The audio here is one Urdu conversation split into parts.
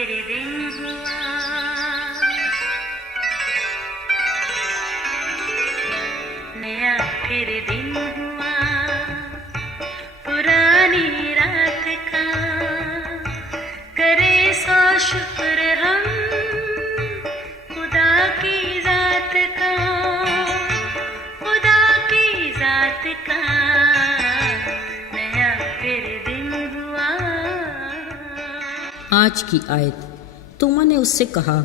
پھر دن ہوا، نیا پھر دن ہوا، پرانی رات کا کرے سو شکر ہم خدا کی ذات کا، خدا کی ذات کا نیا پھر دن ہوا۔ آج کی آیت۔ توما نے اس سے کہا،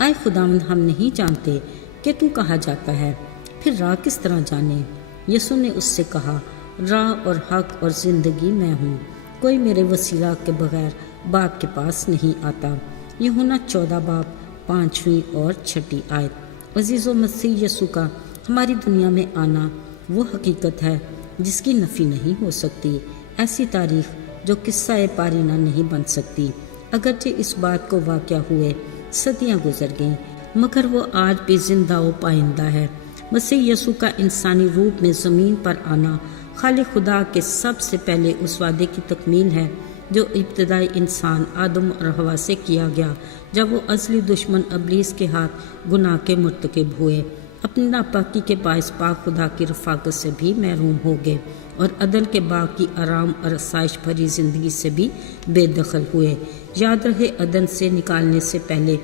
اے خداوند، ہم نہیں جانتے کہ تو کہا جاتا ہے، پھر راہ کس طرح جانے؟ یسوع نے اس سے کہا، راہ اور حق اور زندگی میں ہوں، کوئی میرے وسیلہ کے بغیر باپ کے پاس نہیں آتا۔ یوحنا 14 باب 5ویں اور 6 آیت۔ عزیزو، مسیح یسوع کا ہماری دنیا میں آنا وہ حقیقت ہے جس کی نفی نہیں ہو سکتی، ایسی تاریخ جو قصہ پارینہ نہیں بن سکتی۔ اگرچہ اس بات کو واقع ہوئے صدیاں گزر گئیں، مگر وہ آج بھی زندہ و پائندہ ہے۔ مسیح یسوع کا انسانی روپ میں زمین پر آنا خالق خدا کے سب سے پہلے اس وعدے کی تکمیل ہے جو ابتدائی انسان آدم اور حوا سے کیا گیا جب وہ ازلی دشمن ابلیس کے ہاتھ گناہ کے مرتکب ہوئے، اپنی ناپاکی کے باعث پاک خدا کی رفاقت سے بھی محروم ہو گئے اور عدن کے باغ کی آرام اور آسائش بھری زندگی سے بھی بے دخل ہوئے۔ یاد رہے، عدن سے نکالنے سے پہلے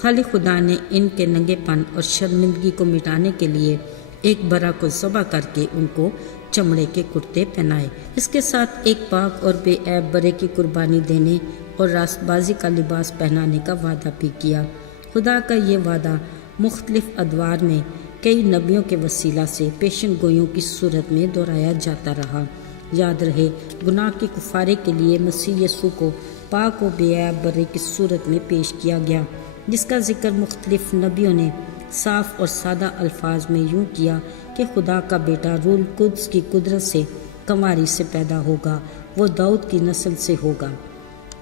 خالق خدا نے ان کے ننگے پن اور شرمندگی کو مٹانے کے لیے ایک برا کو ذبح کر کے ان کو چمڑے کے کرتے پہنائے، اس کے ساتھ ایک پاک اور بے عیب برے کی قربانی دینے اور راست بازی کا لباس پہنانے کا وعدہ بھی کیا۔ خدا کا یہ وعدہ مختلف ادوار میں کئی نبیوں کے وسیلہ سے پیشن گوئیوں کی صورت میں دہرایا جاتا رہا۔ یاد رہے، گناہ کے کفارے کے لیے مسیح یسوع کو پاک و بے عیب برے کی صورت میں پیش کیا گیا، جس کا ذکر مختلف نبیوں نے صاف اور سادہ الفاظ میں یوں کیا کہ خدا کا بیٹا روح القدس کی قدرت سے کنواری سے پیدا ہوگا، وہ داؤد کی نسل سے ہوگا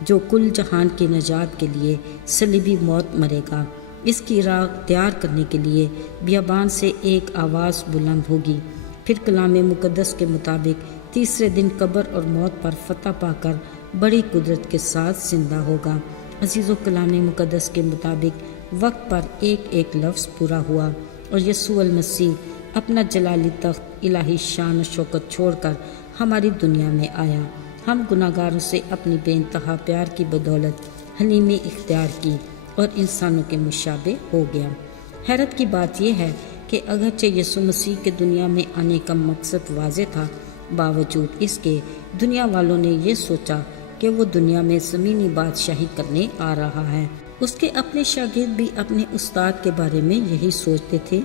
جو کل جہان کی نجات کے لیے صلیبی موت مرے گا۔ اس کی راہ تیار کرنے کے لیے بیابان سے ایک آواز بلند ہوگی، پھر کلام مقدس کے مطابق تیسرے دن قبر اور موت پر فتح پا کر بڑی قدرت کے ساتھ زندہ ہوگا۔ عزیزو، کلام مقدس کے مطابق وقت پر ایک ایک لفظ پورا ہوا اور یسوع المسیح اپنا جلالی تخت، الہی شان و شوکت چھوڑ کر ہماری دنیا میں آیا۔ ہم گناہ گاروں سے اپنی بے انتہا پیار کی بدولت حلیمی اختیار کی اور انسانوں کے مشابہ ہو گیا۔ حیرت کی بات یہ ہے کہ اگرچہ یسوع مسیح کے دنیا میں آنے کا مقصد واضح تھا، باوجود اس کے دنیا والوں نے یہ سوچا کہ وہ دنیا میں زمینی بادشاہی کرنے آ رہا ہے۔ اس کے اپنے شاگرد بھی اپنے استاد کے بارے میں یہی سوچتے تھے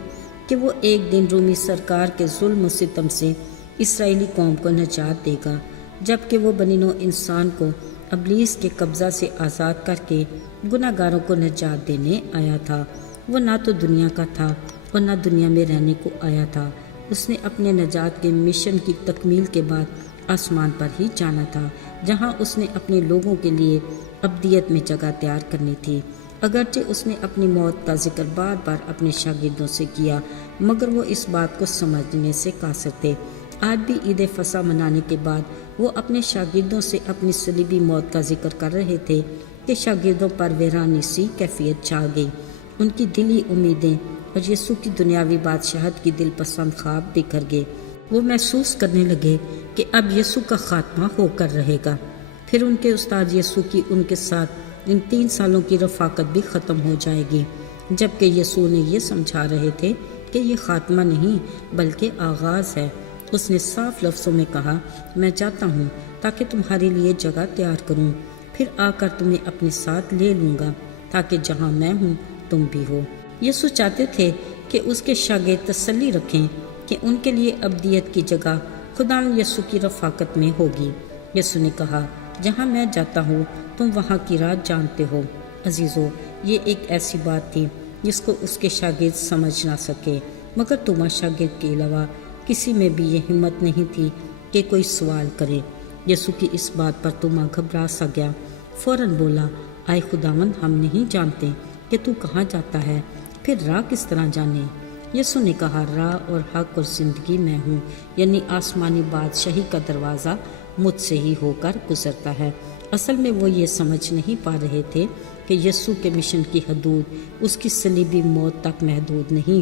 کہ وہ ایک دن رومی سرکار کے ظلم و ستم سے اسرائیلی قوم کو نجات دے گا، جبکہ وہ بنی نوع انسان کو ابلیس کے قبضہ سے آزاد کر کے گناہ گاروں کو نجات دینے آیا تھا۔ وہ نہ تو دنیا کا تھا اور نہ دنیا میں رہنے کو آیا تھا۔ اس نے اپنے نجات کے مشن کی تکمیل کے بعد آسمان پر ہی جانا تھا، جہاں اس نے اپنے لوگوں کے لیے ابدیت میں جگہ تیار کرنی تھی۔ اگرچہ اس نے اپنی موت کا ذکر بار بار اپنے شاگردوں سے کیا، مگر وہ اس بات کو سمجھنے سے قاصر تھے۔ آج بھی عید فصح منانے کے بعد وہ اپنے شاگردوں سے اپنی صلیبی موت کا ذکر کر رہے تھے کہ شاگردوں پر ویرانی سی کیفیت چھا گئی۔ ان کی دلی امیدیں اور یسوع کی دنیاوی بادشاہت کی دل پسند خواب بکھر گئے۔ وہ محسوس کرنے لگے کہ اب یسوع کا خاتمہ ہو کر رہے گا۔ پھر ان کے استاد یسوع کی ان کے ساتھ ان 3 سالوں کی رفاقت بھی ختم ہو جائے گی، جبکہ یسوع نے یہ سمجھا رہے تھے کہ یہ خاتمہ نہیں بلکہ آغاز ہے۔ اس نے صاف لفظوں میں کہا، میں چاہتا ہوں تاکہ تمہارے لیے جگہ تیار کروں، پھر آ کر تمہیں اپنے ساتھ لے لوں گا تاکہ جہاں میں ہوں تم بھی ہو۔ یسوع چاہتے تھے کہ اس کے شاگرد تسلی رکھیں کہ ان کے لیے ابدیت کی جگہ خداوند یسوع کی رفاقت میں ہوگی۔ یسوع نے کہا، جہاں میں جاتا ہوں تم وہاں کی راہ جانتے ہو۔ عزیزو، یہ ایک ایسی بات تھی جس کو اس کے شاگرد سمجھ نہ سکے، مگر توما شاگرد کے علاوہ کسی میں بھی یہ ہمت نہیں تھی کہ کوئی سوال کرے۔ یسوع کی اس بات پر توما گھبرا سا گیا، فوراً بولا، آئے خداوند، ہم نہیں جانتے کہ تو کہاں جاتا ہے، پھر راہ کس طرح جانے؟ یسوع نے کہا، راہ اور حق اور زندگی میں ہوں، یعنی آسمانی بادشاہی کا دروازہ مجھ سے ہی ہو کر گزرتا ہے۔ اصل میں وہ یہ سمجھ نہیں پا رہے تھے کہ یسوع کے مشن کی حدود اس کی صلیبی موت تک محدود نہیں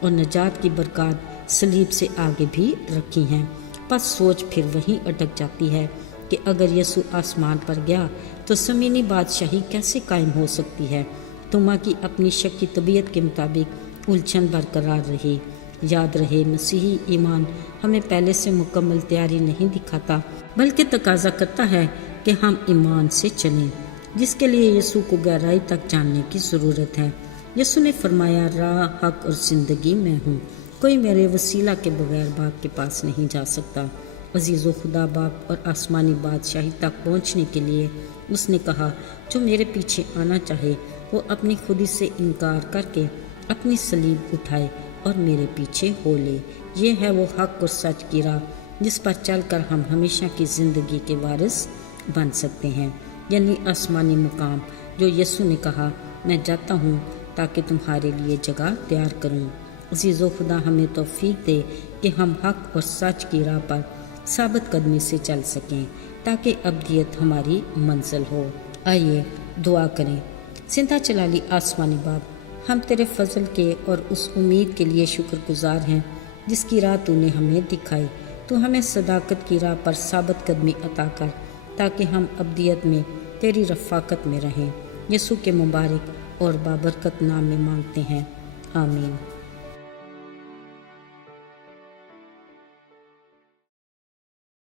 اور نجات کی برکات صلیب سے آگے بھی رکھی ہیں۔ پس سوچ پھر وہیں اٹک جاتی ہے کہ اگر یسوع آسمان پر گیا تو زمینی بادشاہی کیسے قائم ہو سکتی ہے۔ توما کی اپنی شکی طبیعت کے مطابق الجھن برقرار رہی۔ یاد رہے، مسیحی ایمان ہمیں پہلے سے مکمل تیاری نہیں دکھاتا، بلکہ تقاضا کرتا ہے کہ ہم ایمان سے چلیں، جس کے لیے یسوع کو گہرائی تک جاننے کی ضرورت ہے۔ یسوع نے فرمایا، راہ، حق اور زندگی میں ہوں، کوئی میرے وسیلہ کے بغیر باپ کے پاس نہیں جا سکتا۔ عزیز و خدا باپ اور آسمانی بادشاہی تک پہنچنے کے لیے اس نے کہا، جو میرے پیچھے آنا چاہے وہ اپنی خودی سے انکار کر کے اپنی صلیب اٹھائے اور میرے پیچھے ہو لے۔ یہ ہے وہ حق اور سچ کی راہ جس پر چل کر ہم ہمیشہ کی زندگی کے وارث بن سکتے ہیں، یعنی آسمانی مقام، جو یسوع نے کہا، میں جاتا ہوں تاکہ تمہارے لیے جگہ تیار کروں۔ عزیز و خدا ہمیں توفیق دے کہ ہم حق اور سچ کی راہ پر ثابت قدمی سے چل سکیں تاکہ ابدیت ہماری منزل ہو۔ آئیے دعا کریں۔ زندہ جلالی آسمانی باپ، ہم تیرے فضل کے اور اس امید کے لیے شکر گزار ہیں جس کی راہ تو نے ہمیں دکھائی۔ تو ہمیں صداقت کی راہ پر ثابت قدمی عطا کر تاکہ ہم ابدیت میں تیری رفاقت میں رہیں۔ یسوع کے مبارک اور بابرکت نام میں مانگتے ہیں، آمین۔